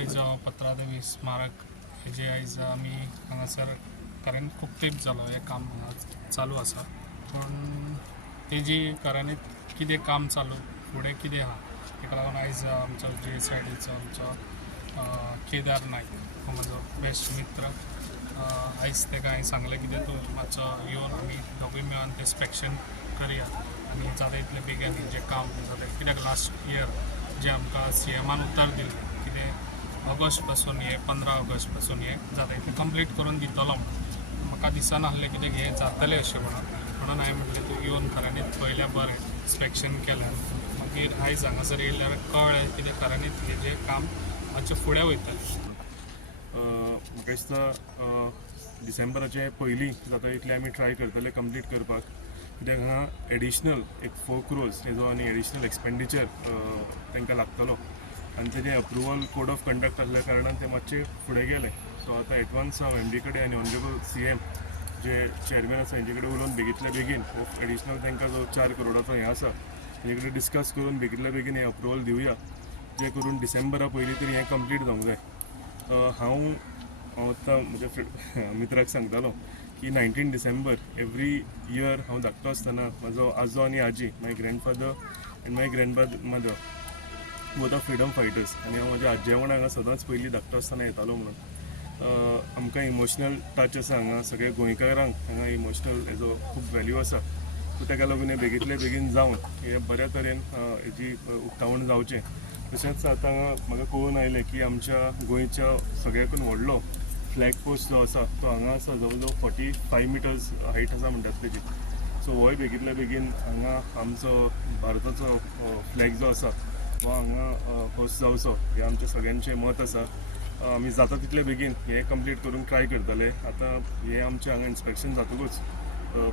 आयज पत्रादेवी स्मारक हेजे आयज आमी हांगासर कारण खूब तेंप जालो हें काम चालू आसा पूण तेजी कारणीत कितें काम चालू फुडें कितें आहा तेका लागून आयज आमचो जे सायडीचो आमचो केदार नायक हो म्हजो बेस्ट मित्र आयज तेका हांवें सांगलें कितें तूं मातसो येवन आमी दोगूय मेळोन तें स्पेक्शन करया आनी जाता इतलें बेगीन जें काम जाता कित्याक लास्ट इयर जें आमकां CMान उतर दिल्लें कितें ऑगस्ट पासून हे 15 ऑगस्ट पासून हे जाता इतलें कंप्लीट करून दितलो म्हाका दिसनासलें कितें हें जातलें अशें म्हणून हांवें म्हटलें तूं येवन खऱ्यांनीच पयल्या बरें स्पेक्शन केल्यार मागीर आयज हांगासर येयल्यार कळ्ळें कितें खऱ्यांनीच हेजें काम मातशें फुडें वयतलें. म्हाका दिसता डिसेंबराचे पयलीं जाता इतले आमी ट्राय करतले कंप्लीट करपाक कित्याक हांगा एडिशनल एक 4 crores हेजो आनी एडिशनल एक्सपेंडिचर तांकां लागतलो आनी तेजें अप्रुवल कोड ऑफ कंडक्ट आसल्या कारणान ते मातशे फुडें गेले. सो आतां एडवान्स हांव MD कडेन आनी ऑनरेबल CM जे चेअरमॅन आसा हेंचे कडेन उलोवन बेगींतल्या बेगीन एडिशनल तांकां जो 4 करोडाचो हें आसा तेजे कडेन डिस्कस करून बेगींतल्या बेगीन हें अप्रुवल दिवया जें करून डिसेंबरा पयलीं तरी हें कंप्लीट जावंक जाय. हांव आतां म्हज्या मित्राक सांगतालो की 19 डिसेंबर एवरी इयर हांव धाकटो आसतना म्हाजो आजो आनी आजी my grandfather and my grandmother both are freedom fighters आनी हांव म्हाज्या आज्या वांगडा हांगा सदांच पयलीं धाकटो आसतना येतालो म्हणून आमकां इमोशनल टच आसा हांगा सगळ्या गोंयकारांक हांगा इमोशनल हेजो खूब वॅल्यू आसा सो ताका लागून हें बेगींतल्या बेगीन जावन हें बऱ्या तरेन हेजी उक्तावण जावचें. तशेंच आतां म्हाका कळून आयलें की आमच्या गोंयच्या सगळ्याकून व्हडलो फ्लॅग पोस्ट जो आसा तो हांगा आसा जवळ जवळ 45 मिटर्स हायट आसा म्हणटात तेजी. सो होय बेगींतल्या बेगीन हांगा आमचो भारताचो फ्लॅग जो आसा हो हांगा होस्ट जावचो हें आमचें सगळ्यांचें मत आसा. आमी जाता तितले बेगीन हें कंप्लीट करून ट्राय करतले. आतां हें आमचें हांगा इन्स्पेक्शन जातकूच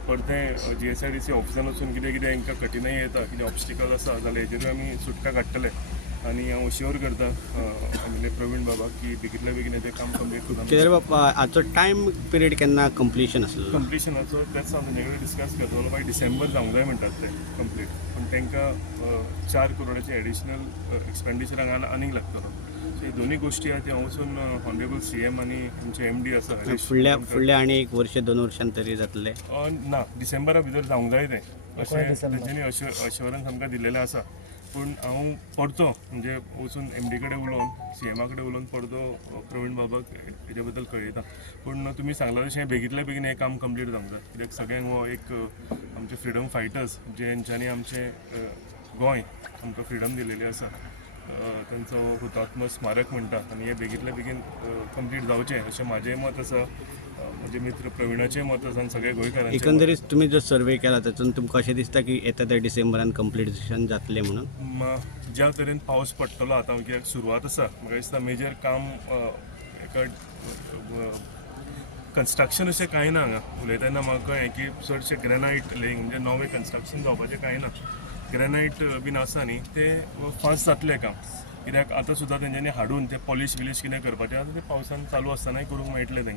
परतें GSIDC ऑफिसान वचून कितें कितें हांकां कठिनाई येता कितें ऑब्स्टिकल आसा जाल्यार हेजेरूय आमी सुटका काडटले आनी हांव श्योर करता आमगे प्रवीण बाबा की बेगींतल्या बेगीन हेजें काम कंप्लीट करता. केदार बाबा हाचो टायम पिरियड केन्ना कंप्लिशन आसलो? कंप्लिशनाचो तेच हांव तेजे कडेन डिस्कस करतलो बाय डिसेंबर जावंक जाय म्हणटात ते कंप्लीट पूण तांकां 4 करोडाचें एडिशनल एक्सपेंडिचर हांगा आनीक लागतलो. सो ही दोनूय गोश्टी आहा त्यो हांव वचून ऑनरेबल CM आनी आमचे MD आसा फुडल्या आनी 1 वर्ष 2 वर्षान तरी जातले ना डिसेंबरा भितर जावंक जाय तें अशें तेंच्यांनी अश्युरन्स आमकां दिलेलें आसा. पूण हांव परतो म्हणजे वचून MD कडेन उलोवन CMा कडेन उलोवन परतो प्रवीण बाबाक हेजे बद्दल कळयता. पूण तुमी सांगला तशें बेगींतल्या बेगीन हें काम कंप्लीट जावंक जाय कित्याक सगळ्यांक हो एक आमचे फ्रिडम फायटर्स जेंच्यांनी आमचें गोंय आमकां फ्रिडम दिलेली आसा तांचो हुतात्म स्मारक म्हणटा आनी हें बेगींतल्या बेगीन कंप्लीट जावचें अशें म्हाजें मत आसा म्हजे मित्र प्रवीणाचें मत आसा आनी सगळ्या गोंयकारांचें. एकंदरीत तुमी जो सर्वे केला तातूंत तुमकां अशें दिसता की येता त्या डिसेंबरान कंप्लिटेशन जातलें म्हणून? ज्या तरेन पावस पडटलो आतां कित्याक सुरवात आसा म्हाका दिसता मेजर काम एका कन्स्ट्रक्शन अशें कांय ना हांगा उलयता तेन्ना म्हाका कळ्ळें की चडशें ग्रेनायट लेयींग म्हणजे नवें कन्स्ट्रक्शन जावपाचें कांय ना. ग्रेनायट बीन आसा न्ही तें फास्ट जातलें काम कित्याक आतां सुद्दां तेंच्यांनी हाडून तें पॉलिश विलीश कितें करपाचें आतां तें पावसान चालू आसतनाय करूंक मेळटलें तांकां.